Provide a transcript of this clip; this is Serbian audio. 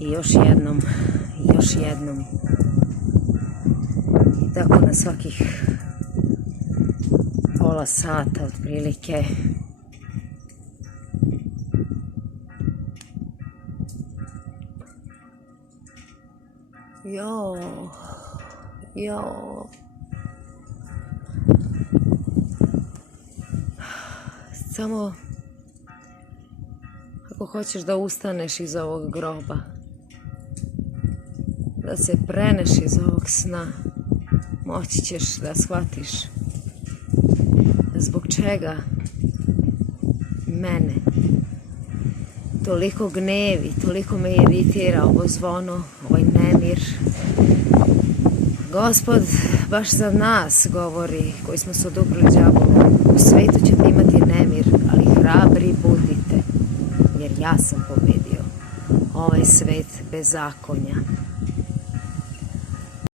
i još jednom, i još jednom. I tako na svakih pola sata otprilike. Jo. Samo ako hoćeš da ustaneš iz ovog groba, da se preneš iz ovog sna, moći ćeš da shvatiš zbog čega mene toliko gnevi, toliko me iritira ovo zvono, ovaj nemir. Gospod baš za nas govori, koji smo se oduprli đavolu: u svetu ćete imati nemir, ali hrabri budite, jer ja sam pobedio ovaj svet bezakonja.